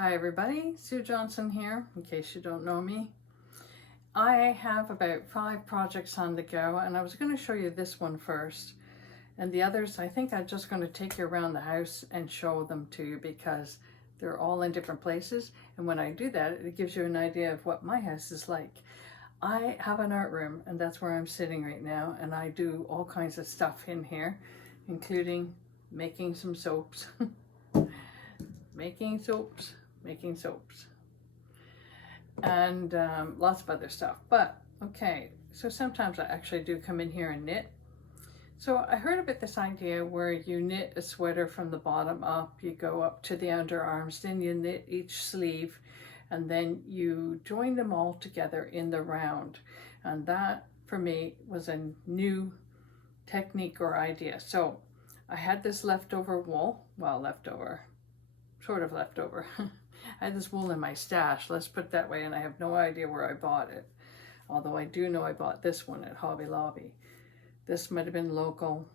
Hi everybody, Sue Johnson here, in case you don't know me. I have about 5 projects on the go, and I was going to show you this one first. And the others, I think I'm just going to take you around the house and show them to you because they're all in different places. And when I do that, it gives you an idea of what my house is like. I have an art room, and that's where I'm sitting right now, and I do all kinds of stuff in here, including making some soaps. making soaps, and lots of other stuff. But okay, so sometimes I actually do come in here and knit. So I heard about this idea where you knit a sweater from the bottom up, you go up to the underarms, then you knit each sleeve, and then you join them all together in the round. And that for me was a new technique or idea. So I had this leftover wool, well, sort of leftover. I had this wool in my stash, let's put it that way, and I have no idea where I bought it. Although I do know I bought this one at Hobby Lobby. This might have been local,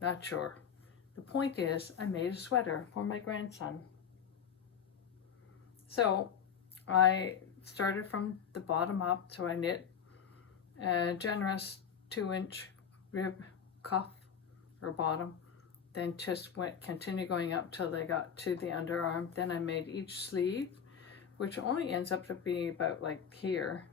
not sure. The point is, I made a sweater for my grandson. So I started from the bottom up, so I knit a generous 2-inch rib cuff or bottom, then just continue going up till they got to the underarm. Then I made each sleeve, which only ends up to be about like here,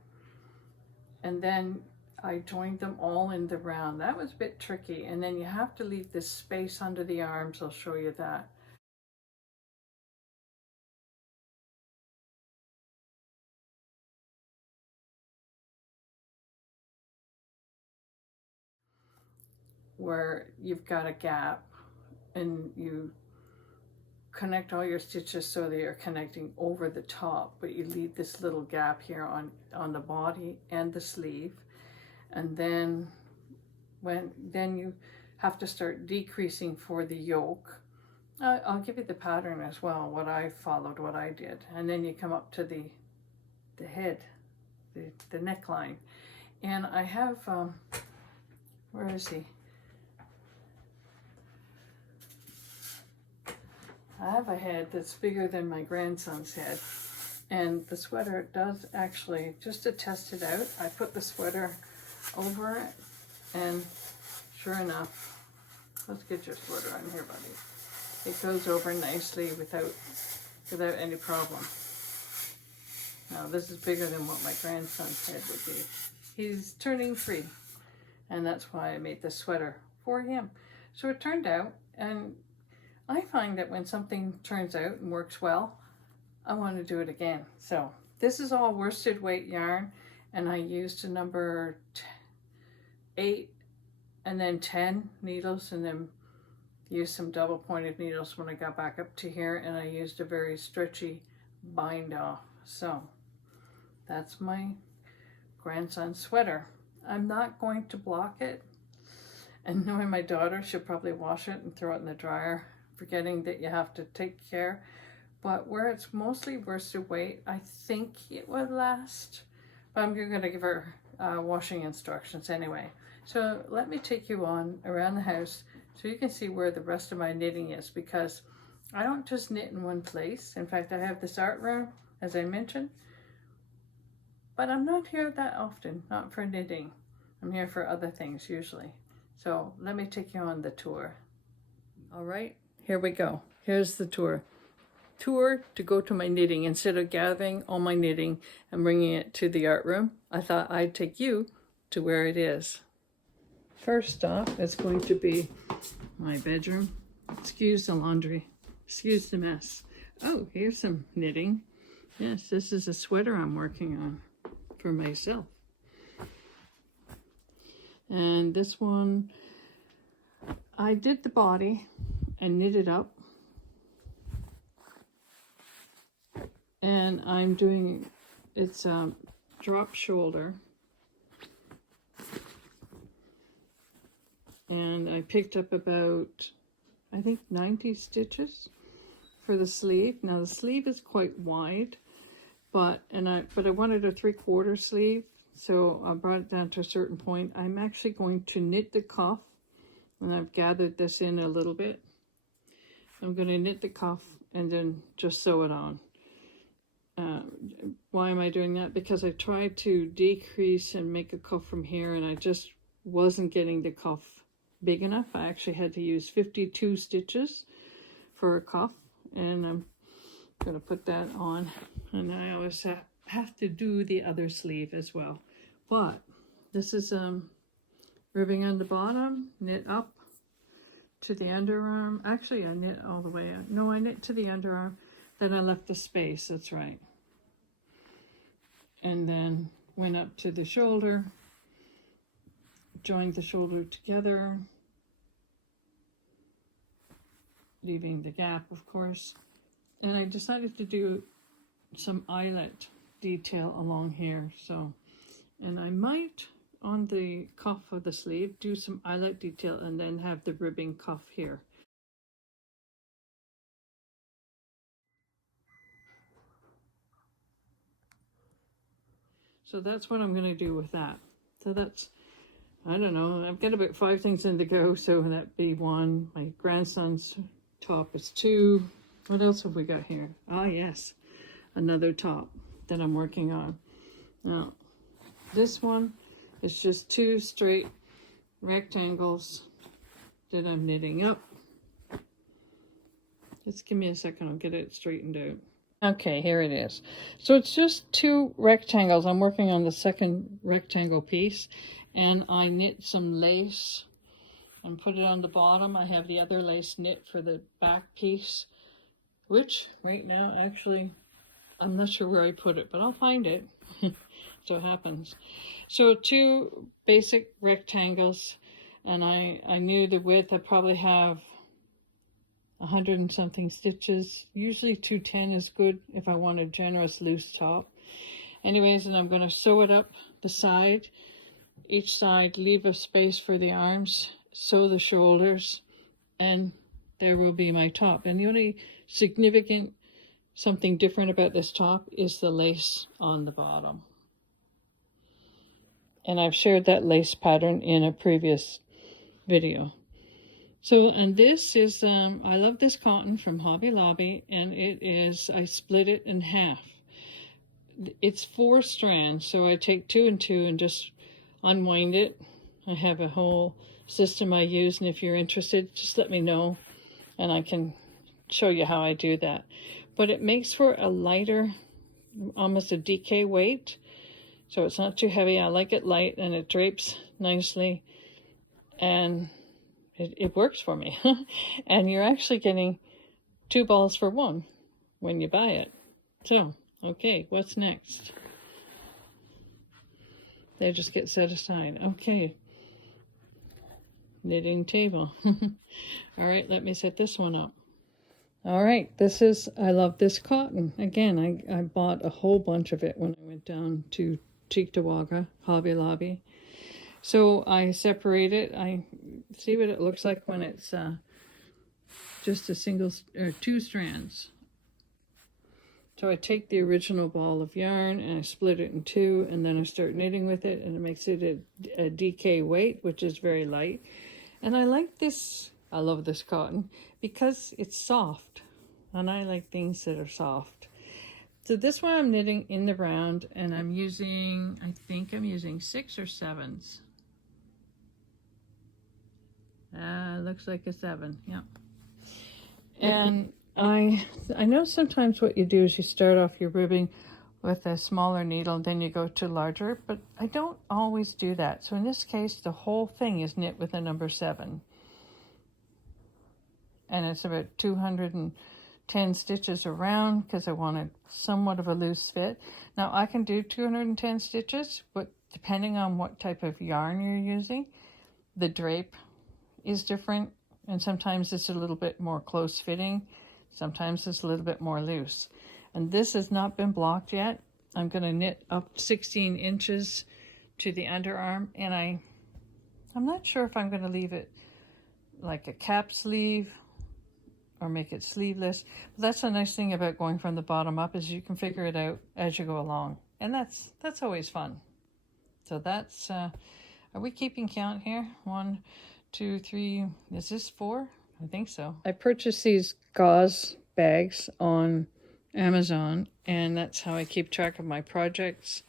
and then I joined them all in the round. That was a bit tricky, and then you have to leave this space under the arms. I'll show you that. Where you've got a gap and you connect all your stitches so they are connecting over the top, but you leave this little gap here on the body and the sleeve. And then then you have to start decreasing for the yoke. I'll give you the pattern as well, what I followed, what I did. And then you come up to the head, the neckline. And I have, where is he? I have a head that's bigger than my grandson's head. And the sweater does actually, just to test it out, I put the sweater over it, and sure enough, let's get your sweater on here, buddy. It goes over nicely without any problem. Now this is bigger than what my grandson's head would be. He's turning 3, and that's why I made this sweater for him. So it turned out, and I find that when something turns out and works well, I want to do it again. So this is all worsted weight yarn, and I used a number 8 and then 10 needles, and then used some double pointed needles when I got back up to here, and I used a very stretchy bind off. So that's my grandson's sweater. I'm not going to block it, and knowing my daughter, she'll probably wash it and throw it in the dryer, forgetting that you have to take care. But where it's mostly worsted weight, I think it would last. But I'm going to give her washing instructions anyway. So let me take you on around the house so you can see where the rest of my knitting is, because I don't just knit in one place. In fact, I have this art room, as I mentioned, but I'm not here that often, not for knitting. I'm here for other things usually. So let me take you on the tour. All right, here we go. Here's the tour. Tour to go to my knitting. Instead of gathering all my knitting and bringing it to the art room, I thought I'd take you to where it is. First stop is going to be my bedroom. Excuse the laundry. Excuse the mess. Oh, here's some knitting. Yes, this is a sweater I'm working on for myself. And this one, I did the body and knitted up. And I'm doing, it's a drop shoulder. And I picked up about, I think 90 stitches for the sleeve. Now the sleeve is quite wide, but I wanted a 3/4 sleeve, so I brought it down to a certain point. I'm actually going to knit the cuff, and I've gathered this in a little bit. I'm going to knit the cuff and then just sew it on. Why am I doing that? Because I tried to decrease and make a cuff from here, and I just wasn't getting the cuff big enough. I actually had to use 52 stitches for a cuff, and I'm going to put that on. And I always have to do the other sleeve as well. But this is ribbing on the bottom, knit up to the underarm. Actually, I knit all the way out. No, I knit to the underarm. Then I left the space, that's right. And then went up to the shoulder, joined the shoulder together, leaving the gap, of course. And I decided to do some eyelet detail along here. So, and I might, on the cuff of the sleeve, do some eyelet detail and then have the ribbing cuff here. So that's what I'm going to do with that. So that's, I don't know, I've got about 5 things in to go, so that'd be 1. My grandson's top is 2. What else have we got here? Ah, yes, another top that I'm working on. Now, this one is just 2 straight rectangles that I'm knitting up. Just give me a second, I'll get it straightened out. Okay, here it is. So it's just 2 rectangles. I'm working on the second rectangle piece, and I knit some lace and put it on the bottom. I have the other lace knit for the back piece, which right now, actually, I'm not sure where I put it, but I'll find it. So it happens. So 2 basic rectangles, and I knew the width. I probably have 100 and something stitches. Usually 210 is good if I want a generous loose top. Anyways, and I'm going to sew it up the side, each side, leave a space for the arms, sew the shoulders, and there will be my top. And the only significant something different about this top is the lace on the bottom. And I've shared that lace pattern in a previous video. So, and this is, I love this cotton from Hobby Lobby, and it is, I split it in half. It's 4 strands, so I take 2 and 2 and just unwind it. I have a whole system I use, and if you're interested, just let me know, and I can show you how I do that. But it makes for a lighter, almost a DK weight, so it's not too heavy. I like it light, and it drapes nicely, and it works for me. And you're actually getting 2 balls for 1 when you buy it. So, okay, what's next? They just get set aside. Okay. Knitting table. All right, let me set this one up. All right, this is, I love this cotton. Again, I bought a whole bunch of it when I went down to Cheektowaga, Hobby Lobby. So I separate it. I see what it looks like when it's just a single or 2 strands. So I take the original ball of yarn and I split it in 2, and then I start knitting with it, and it makes it a DK weight, which is very light. And I like this, I love this cotton because it's soft, and I like things that are soft. So this one I'm knitting in the round, and I'm using, I think I'm using 6 or 7s. Looks like a 7, yeah. And I know sometimes what you do is you start off your ribbing with a smaller needle, and then you go to larger, but I don't always do that. So in this case, the whole thing is knit with a number 7. And it's about 210 stitches around because I wanted somewhat of a loose fit. Now I can do 210 stitches, but depending on what type of yarn you're using, the drape is different, and sometimes it's a little bit more close fitting, sometimes it's a little bit more loose. And this has not been blocked yet. I'm going to knit up 16 inches to the underarm, and I'm not sure if I'm going to leave it like a cap sleeve or make it sleeveless. But that's a nice thing about going from the bottom up, is you can figure it out as you go along, and that's always fun. So that's are we keeping count here? 1, 2, 3, is this 4? I think so. I purchased these gauze bags on Amazon, and that's how I keep track of my projects,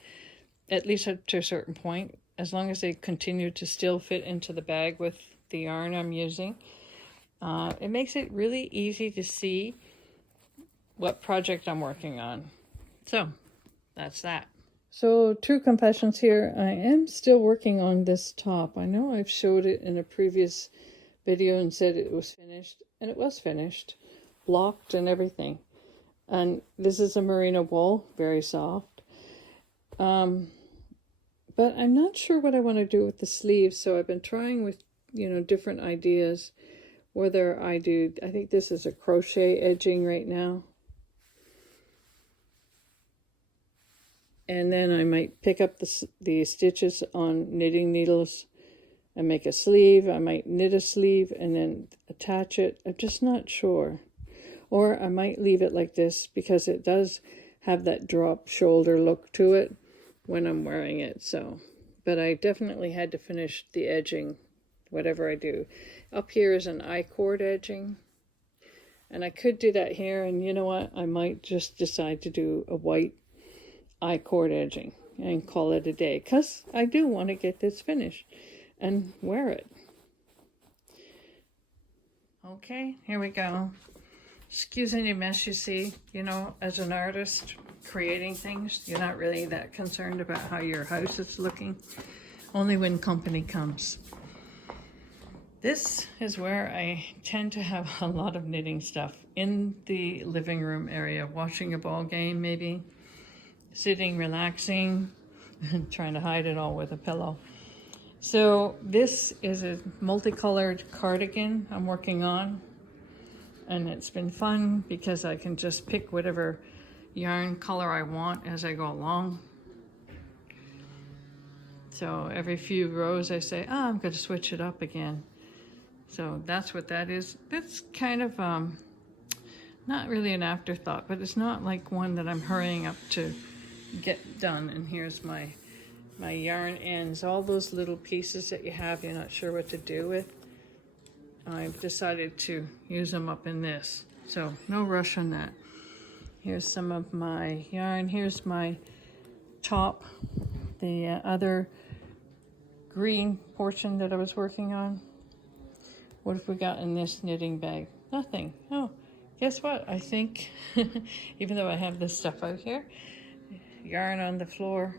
at least up to a certain point, as long as they continue to still fit into the bag with the yarn I'm using. It makes it really easy to see what project I'm working on. So that's that. So, true confessions here. I am still working on this top. I know I've showed it in a previous video and said it was finished, and it was finished, blocked and everything. And this is a merino wool, very soft. But I'm not sure what I want to do with the sleeves, so I've been trying with, different ideas. Whether I think this is a crochet edging right now. And then I might pick up the stitches on knitting needles and make a sleeve. I might knit a sleeve and then attach it. I'm just not sure. Or I might leave it like this because it does have that drop shoulder look to it when I'm wearing it. So, but I definitely had to finish the edging, whatever I do. Up here is an I-cord edging. And I could do that here, and you know what? I might just decide to do a white I-cord edging and call it a day, because I do want to get this finished and wear it. Okay, here we go. Excuse any mess you see. As an artist creating things, you're not really that concerned about how your house is looking, only when company comes. This is where I tend to have a lot of knitting stuff in the living room area, watching a ball game maybe, sitting, relaxing, trying to hide it all with a pillow. So this is a multicolored cardigan I'm working on, and it's been fun because I can just pick whatever yarn color I want as I go along. So every few rows I say, I'm going to switch it up again. So that's what that is. That's kind of not really an afterthought, but it's not like one that I'm hurrying up to get done. And here's my yarn ends, all those little pieces that you have you're not sure what to do with. I've decided to use them up in this, so no rush on that. Here's some of my yarn. Here's my top, the other green portion that I was working on. What have we got in this knitting bag? Nothing. Oh, guess what? I think, even though I have this stuff out here, yarn on the floor,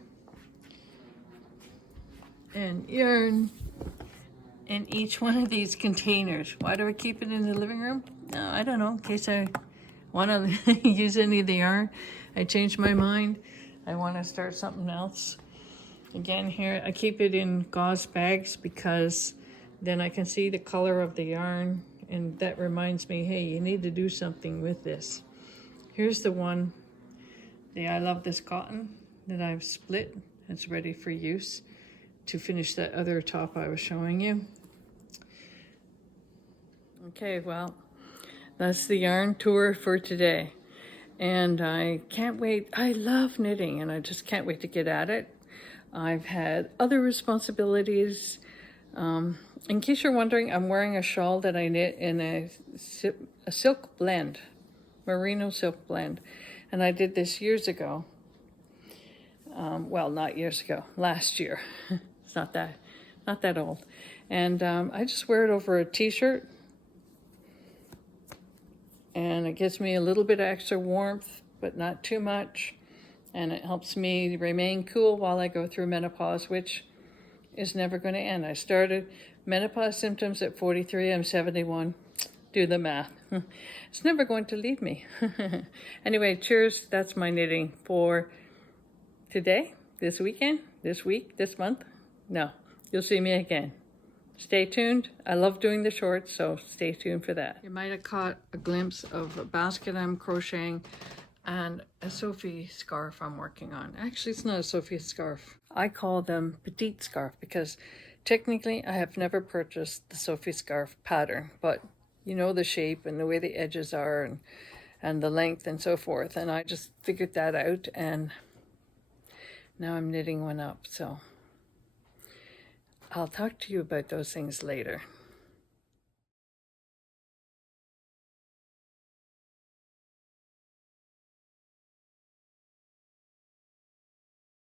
and yarn in each one of these containers. Why do I keep it in the living room? No, I don't know, in case I want to use any of the yarn. I changed my mind. I want to start something else. Again, here, I keep it in gauze bags because then I can see the color of the yarn, and that reminds me, hey, you need to do something with this. Here's the one, I love this cotton that I've split. It's ready for use to finish that other top I was showing you. Okay, well, that's the yarn tour for today. And I can't wait. I love knitting, and I just can't wait to get at it. I've had other responsibilities. In case you're wondering, I'm wearing a shawl that I knit in a silk blend, merino silk blend. And I did this years ago. Well, not years ago, last year. It's not that old. And I just wear it over a t-shirt. And it gives me a little bit of extra warmth, but not too much. And it helps me remain cool while I go through menopause, which is never going to end. I started menopause symptoms at 43. I'm 71. Do the math. It's never going to leave me. Anyway, cheers. That's my knitting for today, this weekend, this week, this month. No, you'll see me again. Stay tuned. I love doing the shorts, so stay tuned for that. You might have caught a glimpse of a basket I'm crocheting and a Sophie scarf I'm working on. Actually, it's not a Sophie scarf. I call them petite scarf because technically I have never purchased the Sophie scarf pattern, but you know the shape and the way the edges are and the length and so forth. And I just figured that out, and now I'm knitting one up. So I'll talk to you about those things later.